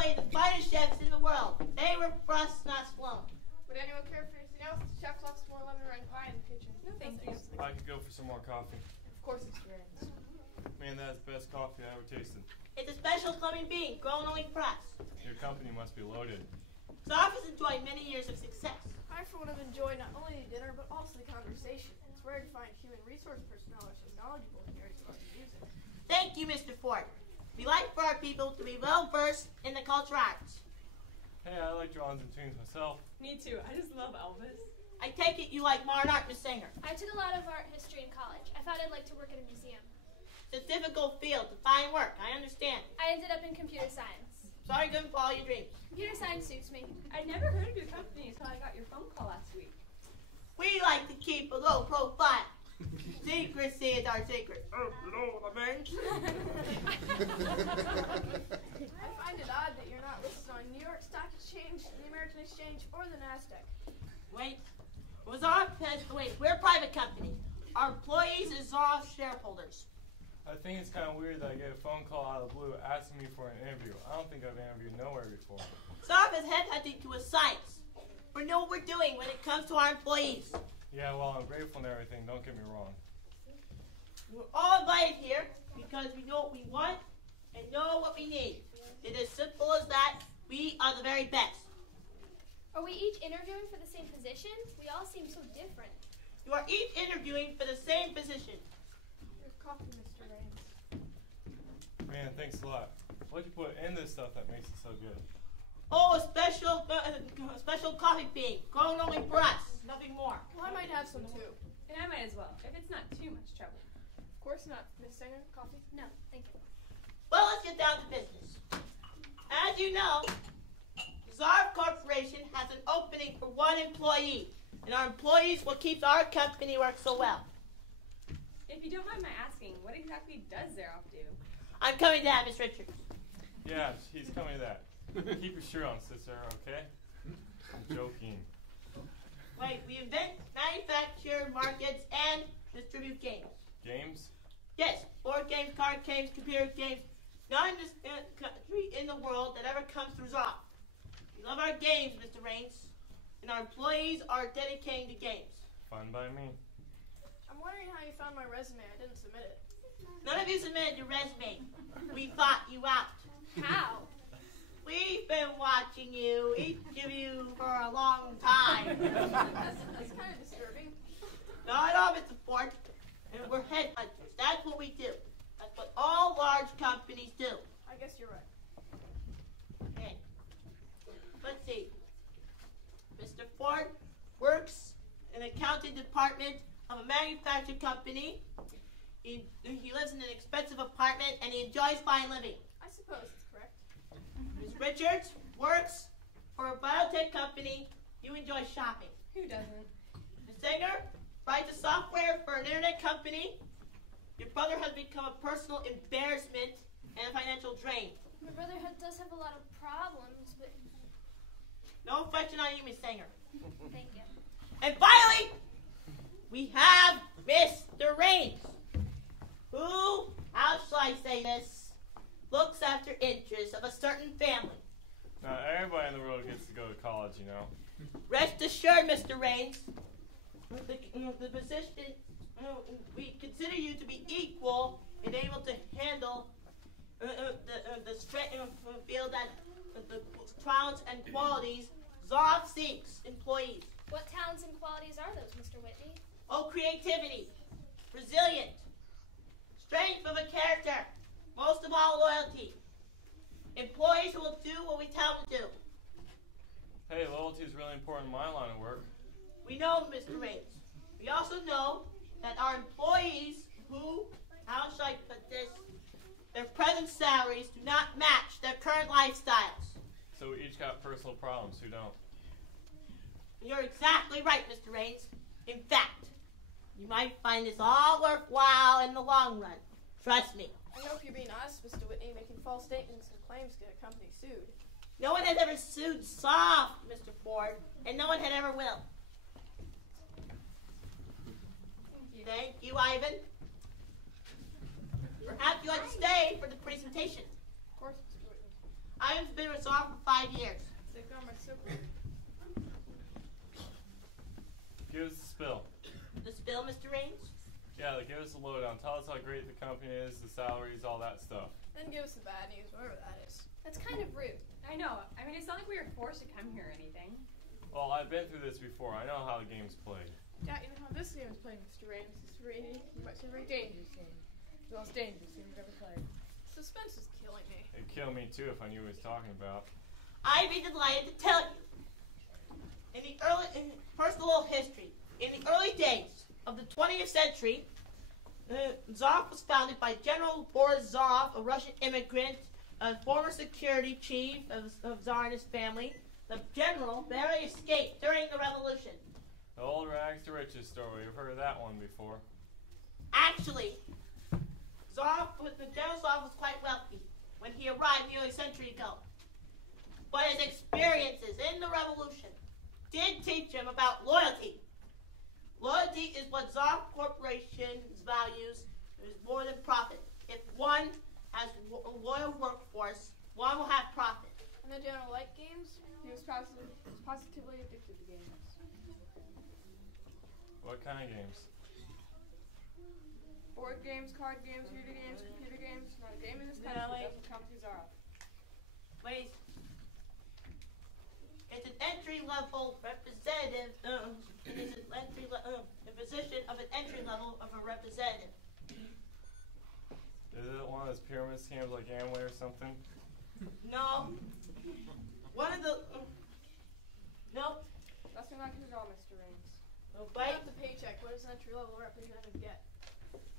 employ the finest chefs in the world. They were thrust, not flown. Would anyone care for anything else? The chef left some more lemon meringue pie in the kitchen. No, thank you. I could go for some more coffee. Of course it's Rains. Man, that's the best coffee I ever tasted. It's a special Fleming bean, grown only for us. Your company must be loaded. Zoff has enjoyed many years of success. I, for one, have enjoyed not only the dinner, but also the conversation. It's rare to find human resource personnel as knowledgeable in areas of music. Thank you, Mr. Ford. We like for our people to be well-versed in the cultural arts. Hey, I like drawings and tunes myself. Me too. I just love Elvis. I take it you like modern art, Miss Singer. I took a lot of art history in college. I thought I'd like to work at a museum. It's a difficult field to find work, I understand. I ended up in computer science. Sorry you couldn't follow your dreams. Computer science suits me. I'd never heard of your company until I got your phone call last week. We like to keep a low profile. Secrecy is our secret. Oh, you know what I mean? I find it odd that you're not listed on New York Stock Exchange, the American Exchange, or the NASDAQ. Wait. Wait, we're a private company. Our employees are Zoff shareholders. I think it's kind of weird that I get a phone call out of the blue asking me for an interview. I don't think I've interviewed nowhere before. Zoff is headhunting to a science. We know what we're doing when it comes to our employees. Yeah, well, I'm grateful and everything. Don't get me wrong. We're all invited here because we know what we want and know what we need. It is simple as that. We are the very best. Are we each interviewing for the same position? We all seem so different. You are each interviewing for the same position. Your coffee, Mr. Rains. Man, thanks a lot. What'd you put in this stuff that makes it so good? Oh, a special coffee bean, grown only for us, nothing more. Well, I might have some too. And I might as well, if it's not too much trouble. Of course not. Miss Singer, coffee? No, thank you. Well, let's get down to business. As you know, Zoff Corporation has an opening for one employee, and our employees will keep our company work so well. If you don't mind my asking, what exactly does Zaroff do? I'm coming to that, Miss Richards. Yeah, he's coming to that. Keep your shirt on, sister, okay? I'm joking. Wait, we invent, manufacture, markets, and distribute games. Games? Yes, board games, card games, computer games. None in this country in the world that ever comes through Zoff. We love our games, Mr. Rains, and our employees are dedicating to games. Fine by me. I'm wondering how you found my resume. I didn't submit it. None of you submitted your resume. We thought you out. How? We've been watching you, each of you, for a long time. That's kind of disturbing. Not all, Mr. Ford. And we're headhunters. That's what we do. That's what all large companies do. I guess you're right. Okay. Let's see. Mr. Ford works in the accounting department of a manufacturing company. He lives in an expensive apartment and he enjoys fine living. I suppose it's correct. Ms. Richards works for a biotech company. You enjoy shopping. Who doesn't? Ms. Singer writes a software for an internet company. Your brother has become a personal embarrassment and a financial drain. My brother does have a lot of problems, but No reflection on you, Ms. Singer. thank you. And finally, we have Mr. Rains, who, how shall I say this, looks after interests of a certain family. Now, everybody in the world gets to go to college, you know. Rest assured, Mr. Rains, the position, we consider you to be equal and able to handle the strength, feel that the talents and qualities Zoff seeks employees. What talents and qualities are those, Mr. Whitney? Oh, creativity, resilient, strength of a character, most of all loyalty. Employees who will do what we tell them to do. Hey, loyalty is really important in my line of work. We know, Mr. Rains. We also know that our employees who, how shall I put this, their present salaries do not match their current lifestyles. So we each got personal problems, who don't? You're exactly right, Mr. Rains. In fact, you might find this all worthwhile in the long run. Trust me. I hope you're being honest, Mr. Whitney, making false statements and claims get a company sued. No one has ever sued Zoff, Mr. Ford, and no one had ever will. Thank you, Ivan. Perhaps you ought to stay for the presentation. Of course, Mr. Whitney. I haven't been with Zoff for 5 years. They got my super. Give us the spill. The spill, Mr. Raines? Yeah, give us the lowdown. Tell us how great the company is, the salaries, all that stuff. Then give us the bad news, whatever that is. That's kind of rude. I know. I mean, it's not like we were forced to come here or anything. Well, I've been through this before. I know how the game's played. Yeah, you know how this game is played, Mr. Raines. It's very, much a very dangerous game. The most dangerous game we've ever played. Suspense is killing me. It'd kill me too if I knew what he was talking about. I'd be delighted to tell you. First a little history. In the early days of the 20th century, Zoff was founded by General Boris Zoff, a Russian immigrant, a former security chief of Tsar and his family. The general barely escaped during the revolution. The old rags to riches story. I've heard of that one before. Actually, the General Zoff was quite wealthy when he arrived nearly a century ago. But his experiences in the revolution did teach him about loyalty. Loyalty is what Zoff Corporation's values is more than profit. If one has a loyal workforce, one will have profit. And the general liked games. He was positively addicted to games. What kind of games? Board games, card games, video games, computer games. Not a game in this country that doesn't count these are. Wait. It's an entry-level representative. It is the position of an entry level of a representative. Is it one of those pyramid schemes like Amway or something? No. One of the. Nope. That's not his all, Mr. Raines. Wait. Not the paycheck. What does an entry level representative get?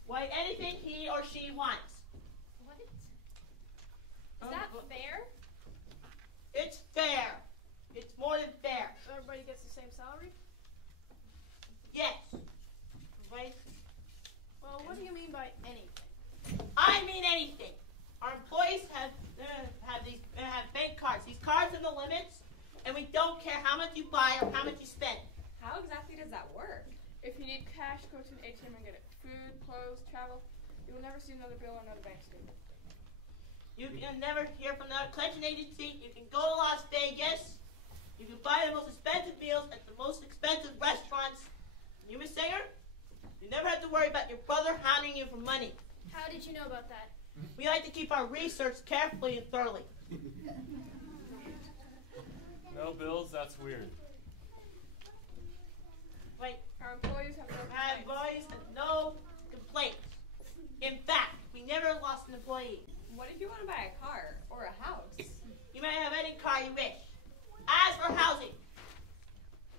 Wait, anything he or she wants. What? Is that fair? It's fair. It's more than fair. So everybody gets the same salary? Yes. Wait. Well, what do you mean by anything? I mean anything. Our employees have bank cards. These cards are the limits, and we don't care how much you buy or how much you spend. How exactly does that work? If you need cash, go to an ATM and get it. Food, clothes, travel. You will never see another bill or another bank statement. You can never hear from another collection agency. You can go to Las Vegas. You can buy the most expensive meals at the most expensive restaurants. You, Miss Singer, you never have to worry about your brother hounding you for money. How did you know about that? We like to keep our research carefully and thoroughly. No bills? That's weird. Wait. Our employees have no Our complaints. employees have no complaints. In fact, we never lost an employee. What if you want to buy a car or a house? You may have any car you wish. As for housing,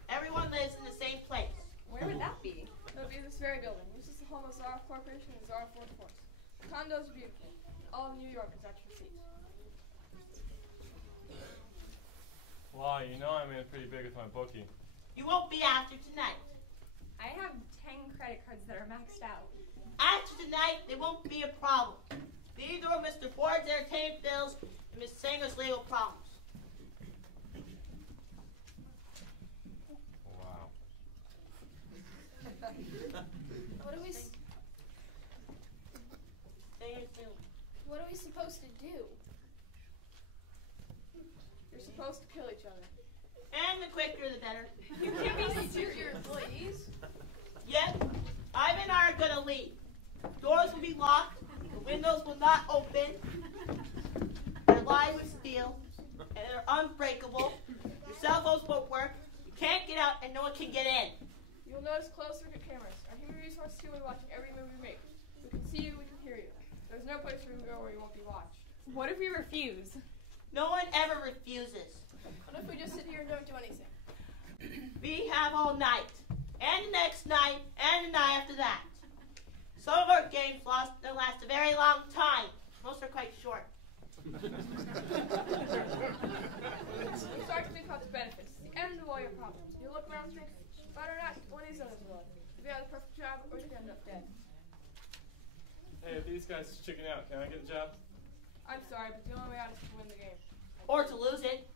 everyone lives in the same place. Where would that be? It'll be this very building. This is the home of Czar Corporation and Czar Ford Force. The condos are beautiful. All of New York is at your feet. Wow, you know I'm in pretty big with my bookie. You won't be after tonight. I have 10 credit cards that are maxed out. After tonight, there won't be a problem. Neither will Mr. Ford's entertainment bills and Miss Singer's legal problems. Wow. What are we? What are we supposed to do? You're supposed to kill each other. And the quicker the better. You can't be Your serious. employees? Yes, Ivan and I are going to leave. Doors will be locked. The windows will not open. They're lined with steel. And they're unbreakable. Your cell phones won't work. You can't get out and no one can get in. You'll notice closed circuit cameras. Our human resources team will be watching every move we make. We can see you, we can hear you. There's no place we can go where you won't be watched. What if we refuse? No one ever refuses. What if we just sit here and don't do anything? We have all night. And the next night. And the night after that. Some of our games last a very long time. Most are quite short. Start to think about the benefits. The end of all your problems. You look around and think, better not one of these others will. If you have the perfect job, or you end up dead. Hey, if these guys chicken out, can I get a job? I'm sorry, but the only way out is to win the game. Or to lose it.